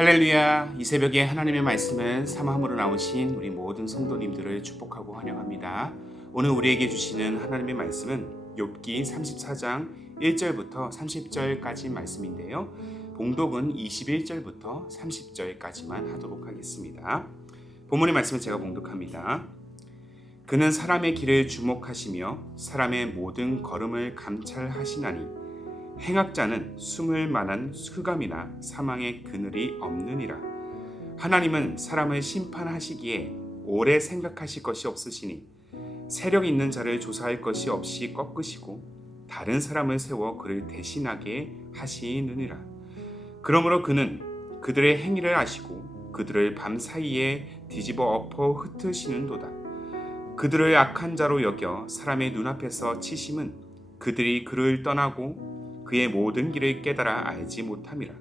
할렐루야. 이 새벽에 하나님의 말씀은 사마함으로 나오신 우리 모든 성도님들을 축복하고 환영합니다. 오늘 우리에게 주시는 하나님의 말씀은 욥기 34장 1절부터 30절까지 말씀인데요. 봉독은 21절부터 30절까지만 하도록 하겠습니다. 본문의 말씀을 제가 봉독합니다. 그는 사람의 길을 주목하시며 사람의 모든 걸음을 감찰하시나니 행악자는 숨을 만한 흑암이나 사망의 그늘이 없느니라. 하나님은 사람을 심판하시기에 오래 생각하실 것이 없으시니 세력 있는 자를 조사할 것이 없이 꺾으시고 다른 사람을 세워 그를 대신하게 하시느니라. 그러므로 그는 그들의 행위를 아시고 그들을 밤사이에 뒤집어 엎어 흩으시는도다. 그들을 악한 자로 여겨 사람의 눈앞에서 치심은 그들이 그를 떠나고 그의 모든 길을 깨달아 알지 못함이라.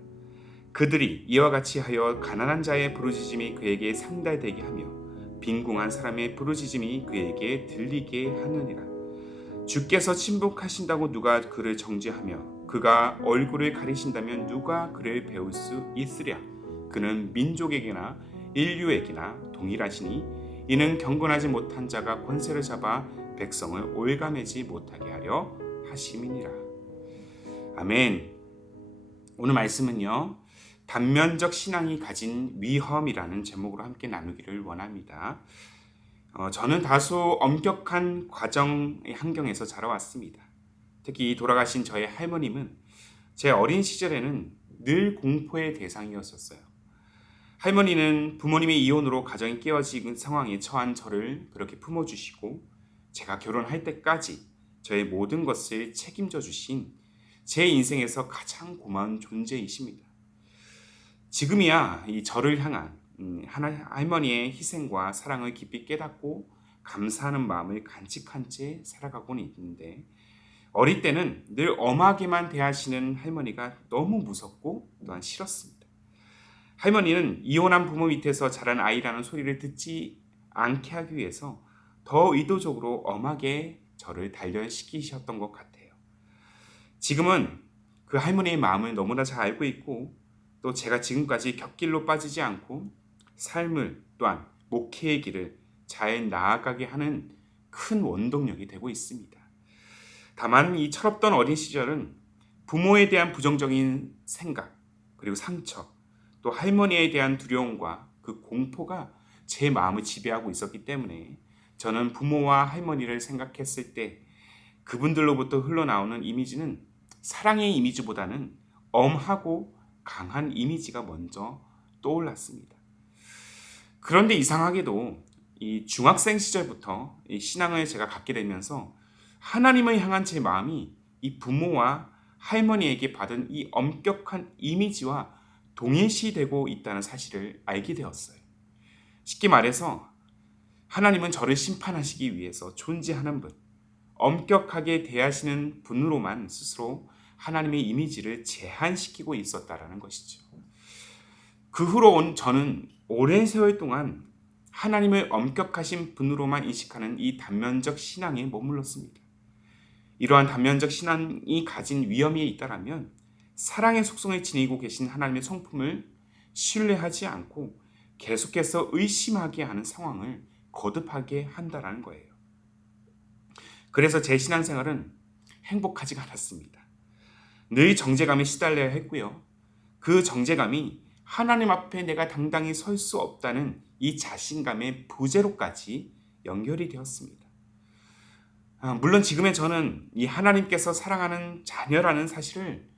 그들이 이와 같이 하여 가난한 자의 부르짖음이 그에게 상달되게 하며 빈궁한 사람의 부르짖음이 그에게 들리게 하느니라. 주께서 침묵하신다고 누가 그를 정죄하며 그가 얼굴을 가리신다면 누가 그를 배울 수 있으랴. 그는 민족에게나 인류에게나 동일하시니 이는 경건하지 못한 자가 권세를 잡아 백성을 올가매지 못하게 하려 하심이니라. 아멘. 오늘 말씀은요, 단면적 신앙이 가진 위험이라는 제목으로 함께 나누기를 원합니다. 저는 다소 엄격한 과정의 환경에서 자라왔습니다. 특히 돌아가신 저의 할머님은 제 어린 시절에는 늘 공포의 대상이었었어요. 할머니는 부모님의 이혼으로 가정이 깨어진 상황에 처한 저를 그렇게 품어주시고 제가 결혼할 때까지 저의 모든 것을 책임져 주신 제 인생에서 가장 고마운 존재이십니다. 지금이야 이 저를 향한 할머니의 희생과 사랑을 깊이 깨닫고 감사하는 마음을 간직한 채 살아가고는 있는데 어릴 때는 늘 엄하게만 대하시는 할머니가 너무 무섭고 또한 싫었습니다. 할머니는 이혼한 부모 밑에서 자란 아이라는 소리를 듣지 않게 하기 위해서 더 의도적으로 엄하게 저를 단련시키셨던 것 같아요. 지금은 그 할머니의 마음을 너무나 잘 알고 있고 또 제가 지금까지 곁길로 빠지지 않고 삶을 또한 목회의 길을 잘 나아가게 하는 큰 원동력이 되고 있습니다. 다만 이 철없던 어린 시절은 부모에 대한 부정적인 생각 그리고 상처 또 할머니에 대한 두려움과 그 공포가 제 마음을 지배하고 있었기 때문에 저는 부모와 할머니를 생각했을 때 그분들로부터 흘러나오는 이미지는 사랑의 이미지보다는 엄하고 강한 이미지가 먼저 떠올랐습니다. 그런데 이상하게도 이 중학생 시절부터 이 신앙을 제가 갖게 되면서 하나님을 향한 제 마음이 이 부모와 할머니에게 받은 이 엄격한 이미지와 동일시되고 있다는 사실을 알게 되었어요. 쉽게 말해서 하나님은 저를 심판하시기 위해서 존재하는 분, 엄격하게 대하시는 분으로만 스스로 하나님의 이미지를 제한시키고 있었다라는 것이죠. 그 후로 저는 오랜 세월 동안 하나님을 엄격하신 분으로만 인식하는 이 단면적 신앙에 머물렀습니다. 이러한 단면적 신앙이 가진 위험이 있다라면 사랑의 속성을 지니고 계신 하나님의 성품을 신뢰하지 않고 계속해서 의심하게 하는 상황을 거듭하게 한다라는 거예요. 그래서 제 신앙생활은 행복하지가 않았습니다. 늘 정죄감에 시달려야 했고요. 그 정죄감이 하나님 앞에 내가 당당히 설 수 없다는 이 자신감의 부재로까지 연결이 되었습니다. 물론 지금의 저는 이 하나님께서 사랑하는 자녀라는 사실을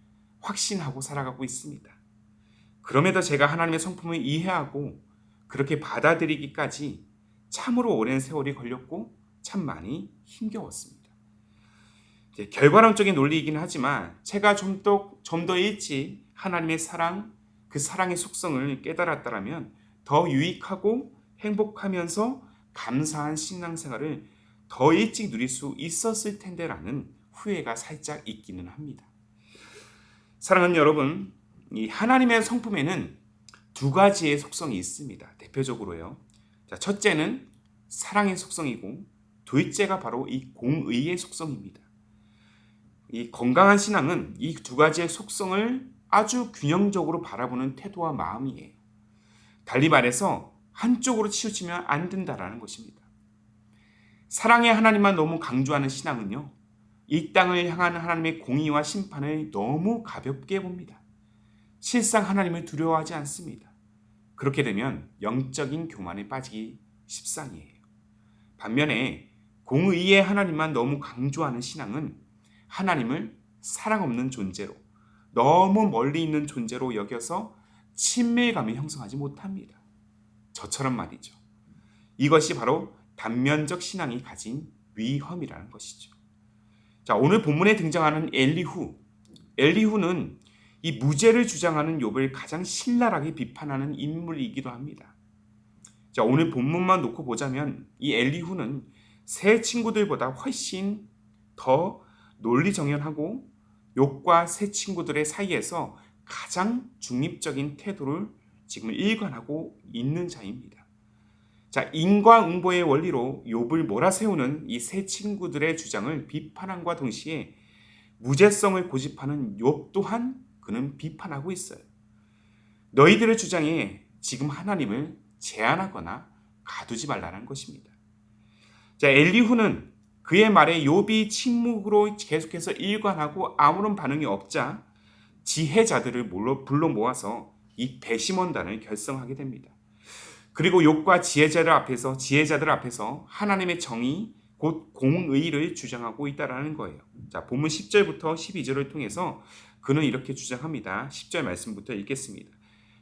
확신하고 살아가고 있습니다. 그럼에도 제가 하나님의 성품을 이해하고 그렇게 받아들이기까지 참으로 오랜 세월이 걸렸고 참 많이 힘겨웠습니다. 결과론적인 논리이긴 하지만 제가 좀 더 일찍 하나님의 사랑, 그 사랑의 속성을 깨달았다면 더 유익하고 행복하면서 감사한 신앙생활을 더 일찍 누릴 수 있었을 텐데라는 후회가 살짝 있기는 합니다. 사랑하는 여러분, 이 하나님의 성품에는 두 가지의 속성이 있습니다. 대표적으로요. 첫째는 사랑의 속성이고 둘째가 바로 이 공의의 속성입니다. 이 건강한 신앙은 이 두 가지의 속성을 아주 균형적으로 바라보는 태도와 마음이에요. 달리 말해서 한쪽으로 치우치면 안 된다라는 것입니다. 사랑의 하나님만 너무 강조하는 신앙은요, 이 땅을 향한 하나님의 공의와 심판을 너무 가볍게 봅니다. 실상 하나님을 두려워하지 않습니다. 그렇게 되면 영적인 교만에 빠지기 십상이에요. 반면에 공의의 하나님만 너무 강조하는 신앙은 하나님을 사랑 없는 존재로, 너무 멀리 있는 존재로 여겨서 친밀감을 형성하지 못합니다. 저처럼 말이죠. 이것이 바로 단면적 신앙이 가진 위험이라는 것이죠. 자, 오늘 본문에 등장하는 엘리후는 이 무죄를 주장하는 욥을 가장 신랄하게 비판하는 인물이기도 합니다. 자, 오늘 본문만 놓고 보자면 이 엘리후는 세 친구들보다 훨씬 더 논리정연하고 욥과 세 친구들의 사이에서 가장 중립적인 태도를 지금 일관하고 있는 자입니다. 자, 인과응보의 원리로 욥을 몰아세우는 이 세 친구들의 주장을 비판함과 동시에 무죄성을 고집하는 욥 또한 그는 비판하고 있어요. 너희들의 주장에 지금 하나님을 제한하거나 가두지 말라는 것입니다. 자, 엘리후는 그의 말에 욥이 침묵으로 계속해서 일관하고 아무런 반응이 없자 지혜자들을 불러 모아서 이 배심원단을 결성하게 됩니다. 그리고 욥과 지혜자들 앞에서 하나님의 정의 곧 공의를 주장하고 있다라는 거예요. 자, 본문 10절부터 12절을 통해서 그는 이렇게 주장합니다. 10절 말씀부터 읽겠습니다.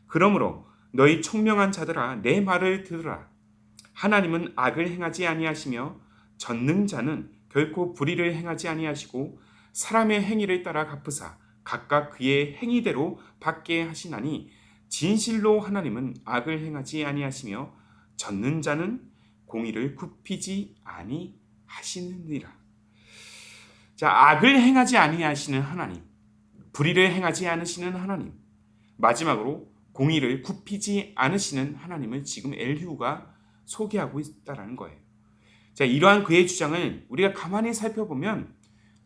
그러므로 너희 총명한 자들아 내 말을 들으라. 하나님은 악을 행하지 아니하시며 전능자는 결코 불의를 행하지 아니하시고 사람의 행위를 따라 갚으사 각각 그의 행위대로 받게 하시나니 진실로 하나님은 악을 행하지 아니하시며 전능자는 공의를 굽히지 아니하시느니라. 자, 악을 행하지 아니하시는 하나님, 불의를 행하지 않으시는 하나님, 마지막으로 공의를 굽히지 않으시는 하나님을 지금 엘리후가 소개하고 있다라는 거예요. 자, 이러한 그의 주장을 우리가 가만히 살펴보면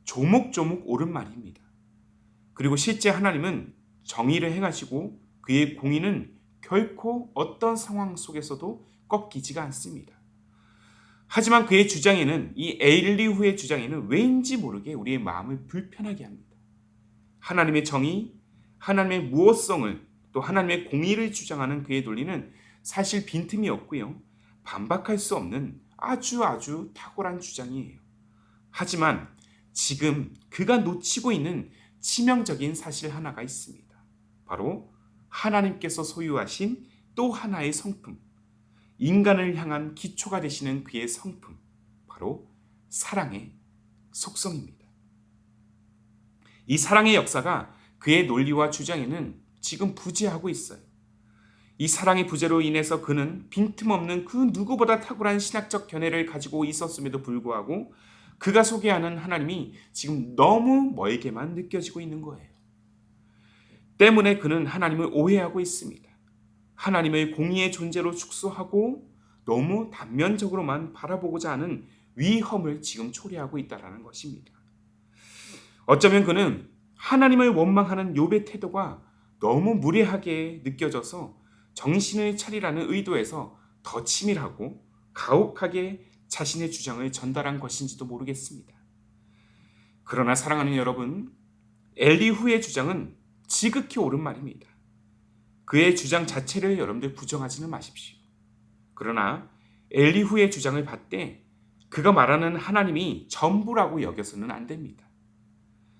조목조목 옳은 말입니다. 그리고 실제 하나님은 정의를 행하시고 그의 공의는 결코 어떤 상황 속에서도 꺾이지가 않습니다. 하지만 그의 주장에는, 이 엘리후의 주장에는 왠지 모르게 우리의 마음을 불편하게 합니다. 하나님의 정의, 하나님의 무엇성을, 또 하나님의 공의를 주장하는 그의 논리는 사실 빈틈이 없고요, 반박할 수 없는 아주 탁월한 주장이에요. 하지만 지금 그가 놓치고 있는 치명적인 사실 하나가 있습니다. 바로 하나님께서 소유하신 또 하나의 성품, 인간을 향한 기초가 되시는 그의 성품, 바로 사랑의 속성입니다. 이 사랑의 역사가 그의 논리와 주장에는 지금 부재하고 있어요. 이 사랑의 부재로 인해서 그는 빈틈없는 그 누구보다 탁월한 신학적 견해를 가지고 있었음에도 불구하고 그가 소개하는 하나님이 지금 너무 멀게만 느껴지고 있는 거예요. 때문에 그는 하나님을 오해하고 있습니다. 하나님을 공의의 존재로 축소하고 너무 단면적으로만 바라보고자 하는 위험을 지금 초래하고 있다는 것입니다. 어쩌면 그는 하나님을 원망하는 욥의 태도가 너무 무례하게 느껴져서 정신을 차리라는 의도에서 더 치밀하고 가혹하게 자신의 주장을 전달한 것인지도 모르겠습니다. 그러나 사랑하는 여러분, 엘리후의 주장은 지극히 옳은 말입니다. 그의 주장 자체를 여러분들 부정하지는 마십시오. 그러나 엘리후의 주장을 받되 그가 말하는 하나님이 전부라고 여겨서는 안 됩니다.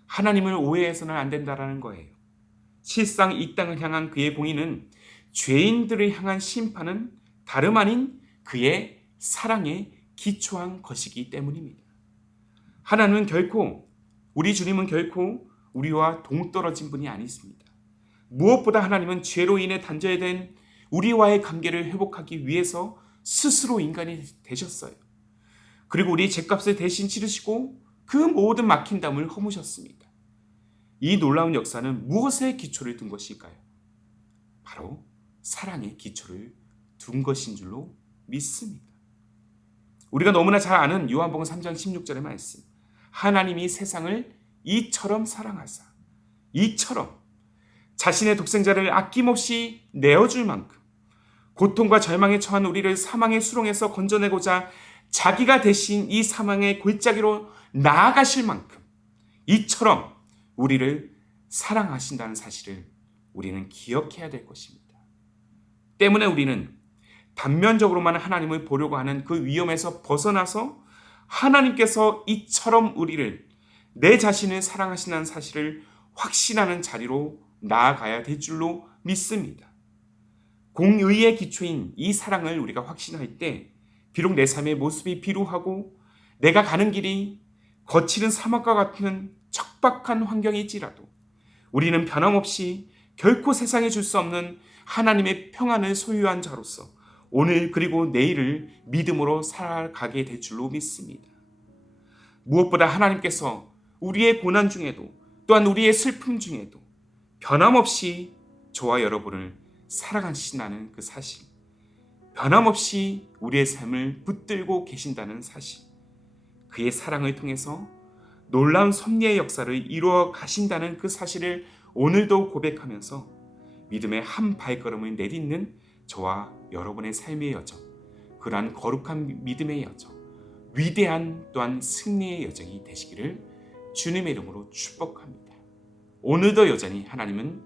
하나님을 오해해서는 안 된다는 거예요. 실상 이 땅을 향한 그의 공의는, 죄인들을 향한 심판은 다름 아닌 그의 사랑에 기초한 것이기 때문입니다. 하나님은 결코, 우리 주님은 결코 우리와 동떨어진 분이 아니십니다. 무엇보다 하나님은 죄로 인해 단절된 우리와의 관계를 회복하기 위해서 스스로 인간이 되셨어요. 그리고 우리 죄값을 대신 치르시고 그 모든 막힌 담을 허무셨습니다. 이 놀라운 역사는 무엇에 기초를 둔 것일까요? 바로 사랑의 기초를 둔 것인 줄로 믿습니다. 우리가 너무나 잘 아는 요한복음 3장 16절의 말씀, 하나님이 세상을 이처럼 사랑하사, 이처럼 자신의 독생자를 아낌없이 내어줄 만큼, 고통과 절망에 처한 우리를 사망의 수렁에서 건져내고자 자기가 대신 이 사망의 골짜기로 나아가실 만큼 이처럼 우리를 사랑하신다는 사실을 우리는 기억해야 될 것입니다. 때문에 우리는 단면적으로만 하나님을 보려고 하는 그 위험에서 벗어나서 하나님께서 이처럼 우리를, 내 자신을 사랑하신다는 사실을 확신하는 자리로 나아가야 될 줄로 믿습니다. 공의의 기초인 이 사랑을 우리가 확신할 때 비록 내 삶의 모습이 비루하고 내가 가는 길이 거칠은 사막과 같은 척박한 환경일지라도 우리는 변함없이 결코 세상에 줄 수 없는 하나님의 평안을 소유한 자로서 오늘 그리고 내일을 믿음으로 살아가게 될 줄로 믿습니다. 무엇보다 하나님께서 우리의 고난 중에도 또한 우리의 슬픔 중에도 변함없이 저와 여러분을 사랑하신다는 그 사실, 변함없이 우리의 삶을 붙들고 계신다는 사실, 그의 사랑을 통해서 놀라운 섭리의 역사를 이루어 가신다는 그 사실을 오늘도 고백하면서 믿음의 한 발걸음을 내딛는 저와 여러분의 삶의 여정, 그러한 거룩한 믿음의 여정, 위대한 또한 승리의 여정이 되시기를 주님의 이름으로 축복합니다. 오늘도 여전히 하나님은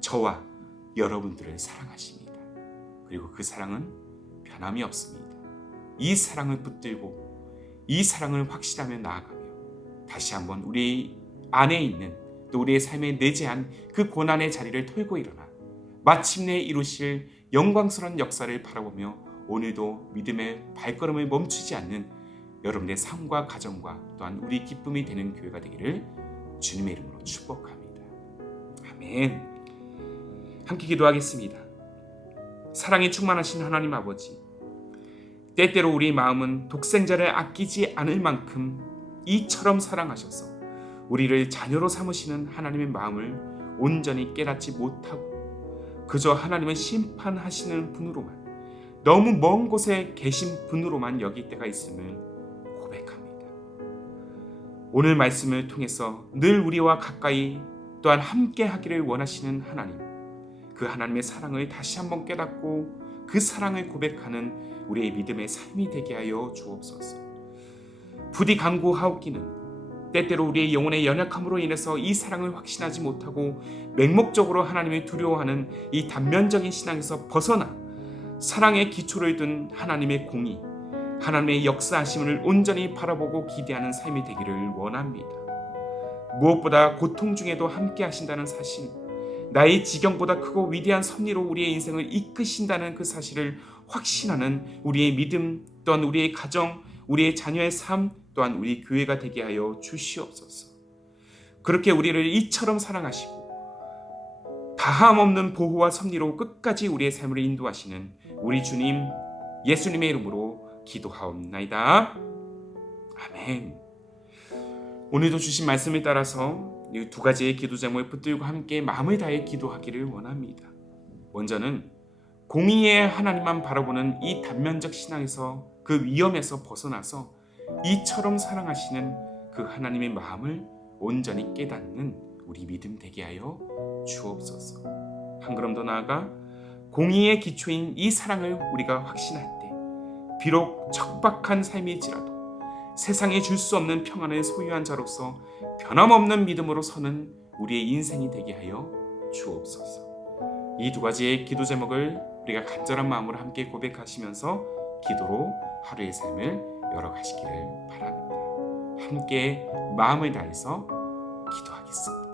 저와 여러분들을 사랑하십니다. 그리고 그 사랑은 변함이 없습니다. 이 사랑을 붙들고 이 사랑을 확신하며 나아가며 다시 한번 우리 안에 있는 또 우리의 삶에 내재한 그 고난의 자리를 털고 일어나 마침내 이루실 영광스러운 역사를 바라보며 오늘도 믿음의 발걸음을 멈추지 않는 여러분의 삶과 가정과 또한 우리 기쁨이 되는 교회가 되기를 주님의 이름으로 축복합니다. 아멘. 함께 기도하겠습니다. 사랑이 충만하신 하나님 아버지, 때때로 우리 마음은 독생자를 아끼지 않을 만큼 이처럼 사랑하셔서 우리를 자녀로 삼으시는 하나님의 마음을 온전히 깨닫지 못하고 그저 하나님을 심판하시는 분으로만, 너무 먼 곳에 계신 분으로만 여길 때가 있음을 고백합니다. 오늘 말씀을 통해서 늘 우리와 가까이 또한 함께 하기를 원하시는 하나님, 그 하나님의 사랑을 다시 한번 깨닫고 그 사랑을 고백하는 우리의 믿음의 삶이 되게 하여 주옵소서. 부디 간구하옵기는 때때로 우리의 영혼의 연약함으로 인해서 이 사랑을 확신하지 못하고 맹목적으로 하나님을 두려워하는 이 단면적인 신앙에서 벗어나 사랑의 기초를 둔 하나님의 공의, 하나님의 역사하심을 온전히 바라보고 기대하는 삶이 되기를 원합니다. 무엇보다 고통 중에도 함께 하신다는 사실, 나의 지경보다 크고 위대한 섭리로 우리의 인생을 이끄신다는 그 사실을 확신하는 우리의 믿음, 또한 우리의 가정, 우리의 자녀의 삶, 또한 우리 교회가 되게 하여 주시옵소서. 그렇게 우리를 이처럼 사랑하시고 다함없는 보호와 섭리로 끝까지 우리의 삶을 인도하시는 우리 주님 예수님의 이름으로 기도하옵나이다. 아멘. 오늘도 주신 말씀을 따라서 이 두 가지의 기도 제목을 붙들고 함께 마음을 다해 기도하기를 원합니다. 먼저는 공의의 하나님만 바라보는 이 단면적 신앙에서 그 위험에서 벗어나서 이처럼 사랑하시는 그 하나님의 마음을 온전히 깨닫는 우리 믿음 되게 하여 주옵소서. 한 걸음 더 나아가 공의의 기초인 이 사랑을 우리가 확신할 때 비록 척박한 삶일지라도 세상에 줄 수 없는 평안을 소유한 자로서 변함없는 믿음으로 서는 우리의 인생이 되게 하여 주옵소서. 이 두 가지의 기도 제목을 우리가 간절한 마음으로 함께 고백하시면서 기도로 하루의 삶을 열어가시기를 바랍니다. 함께 마음을 다해서 기도하겠습니다.